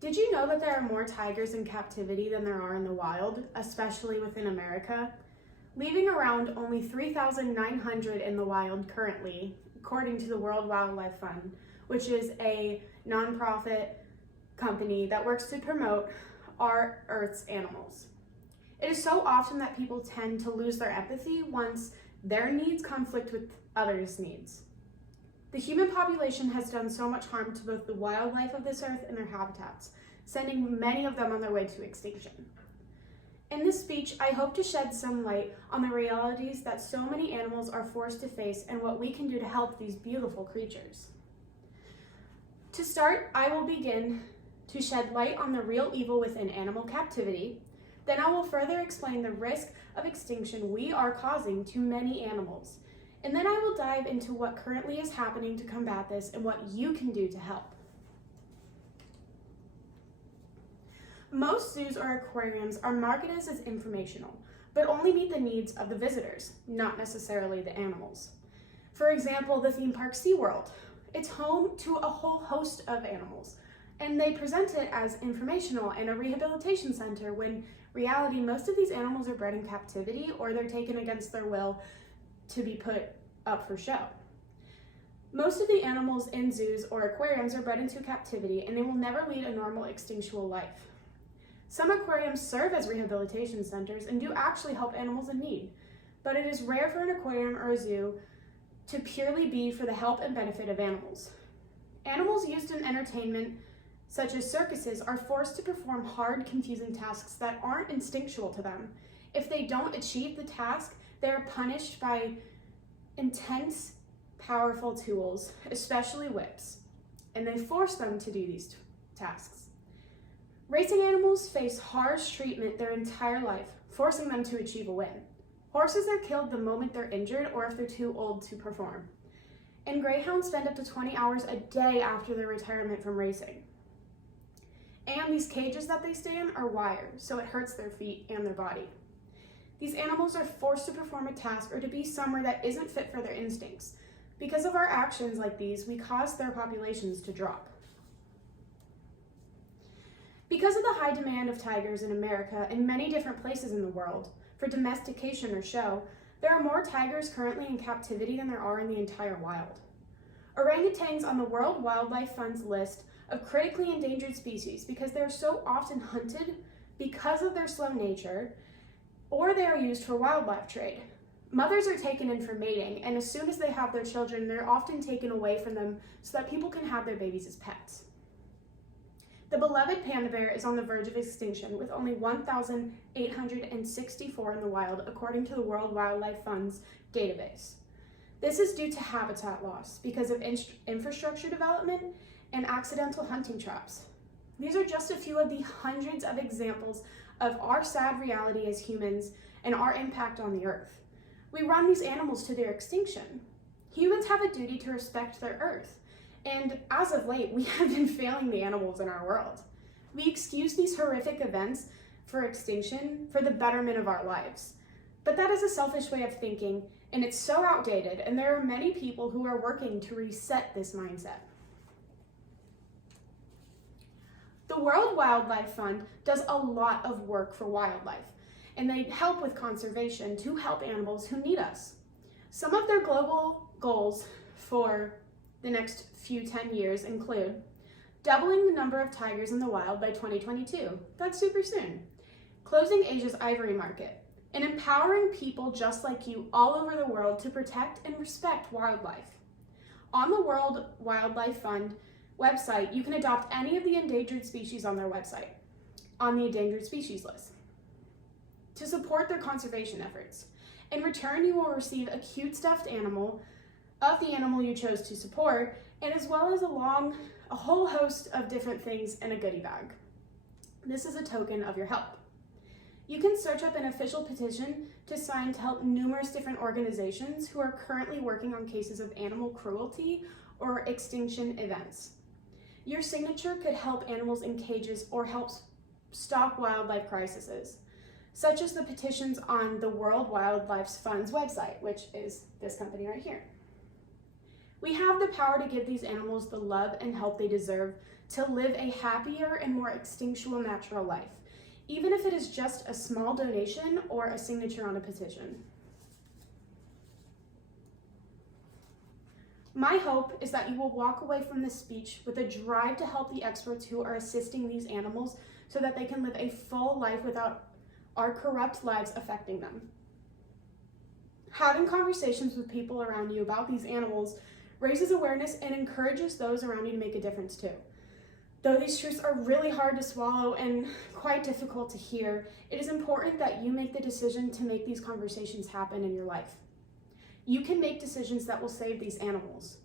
Did you know that there are more tigers in captivity than there are in the wild, especially within America? Leaving around only 3,900 in the wild currently, according to the World Wildlife Fund, which is a nonprofit company that works to promote our Earth's animals. It is so often that people tend to lose their empathy once their needs conflict with others' needs. The human population has done so much harm to both the wildlife of this earth and their habitats, sending many of them on their way to extinction. In this speech, I hope to shed some light on the realities that so many animals are forced to face and what we can do to help these beautiful creatures. To start, I will begin to shed light on the real evil within animal captivity. Then I will further explain the risk of extinction we are causing to many animals. And then I will dive into what currently is happening to combat this and what you can do to help. Most zoos or aquariums are marketed as informational, but only meet the needs of the visitors, not necessarily the animals. For example, the theme park SeaWorld. It's home to a whole host of animals, and they present it as informational and a rehabilitation center when in reality most of these animals are bred in captivity or they're taken against their will to be put up for show. Most of the animals in zoos or aquariums are bred into captivity and they will never lead a normal extinctual life. Some aquariums serve as rehabilitation centers and do actually help animals in need, but it is rare for an aquarium or a zoo to purely be for the help and benefit of animals. Animals used in entertainment, such as circuses, are forced to perform hard, confusing tasks that aren't instinctual to them. If they don't achieve the task, they are punished by intense, powerful tools, especially whips, and they force them to do these tasks. Racing animals face harsh treatment their entire life, forcing them to achieve a win. Horses are killed the moment they're injured or if they're too old to perform. And greyhounds spend up to 20 hours a day after their retirement from racing. And these cages that they stay in are wire, so it hurts their feet and their body. These animals are forced to perform a task or to be somewhere that isn't fit for their instincts. Because of our actions like these, we cause their populations to drop. Because of the high demand of tigers in America and many different places in the world for domestication or show, there are more tigers currently in captivity than there are in the entire wild. Orangutans on the World Wildlife Fund's list of critically endangered species because they are so often hunted because of their slow nature, or they are used for wildlife trade. Mothers are taken in for mating, and as soon as they have their children, they're often taken away from them so that people can have their babies as pets. The beloved panda bear is on the verge of extinction with only 1,864 in the wild, according to the World Wildlife Fund's database. This is due to habitat loss because of infrastructure development and accidental hunting traps. These are just a few of the hundreds of examples of our sad reality as humans and our impact on the earth. We run these animals to their extinction. Humans have a duty to respect their earth. And as of late, we have been failing the animals in our world. We excuse these horrific events for extinction for the betterment of our lives. But that is a selfish way of thinking, and it's so outdated, and there are many people who are working to reset this mindset. The World Wildlife Fund does a lot of work for wildlife, and they help with conservation to help animals who need us. Some of their global goals for the next few 10 years include doubling the number of tigers in the wild by 2022. That's super soon. Closing Asia's ivory market and empowering people just like you all over the world to protect and respect wildlife. On the World Wildlife Fund website, you can adopt any of the endangered species on their website on the endangered species list to support their conservation efforts. In return, you will receive a cute stuffed animal of the animal you chose to support, and as well as a whole host of different things in a goodie bag. This is a token of your help. You can search up an official petition to sign to help numerous different organizations who are currently working on cases of animal cruelty or extinction events. Your signature could help animals in cages or help stop wildlife crises, such as the petitions on the World Wildlife Fund's website, which is this company right here. We have the power to give these animals the love and help they deserve to live a happier and more instinctual natural life, even if it is just a small donation or a signature on a petition. My hope is that you will walk away from this speech with a drive to help the experts who are assisting these animals so that they can live a full life without our corrupt lives affecting them. Having conversations with people around you about these animals raises awareness and encourages those around you to make a difference too. Though these truths are really hard to swallow and quite difficult to hear, it is important that you make the decision to make these conversations happen in your life. You can make decisions that will save these animals.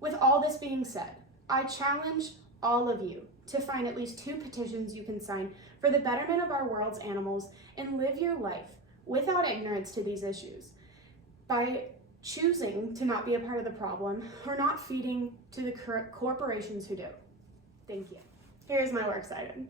With all this being said, I challenge all of you to find at least 2 petitions you can sign for the betterment of our world's animals and live your life without ignorance to these issues by choosing to not be a part of the problem or not feeding to the corporations who do. Thank you. Here's my works item.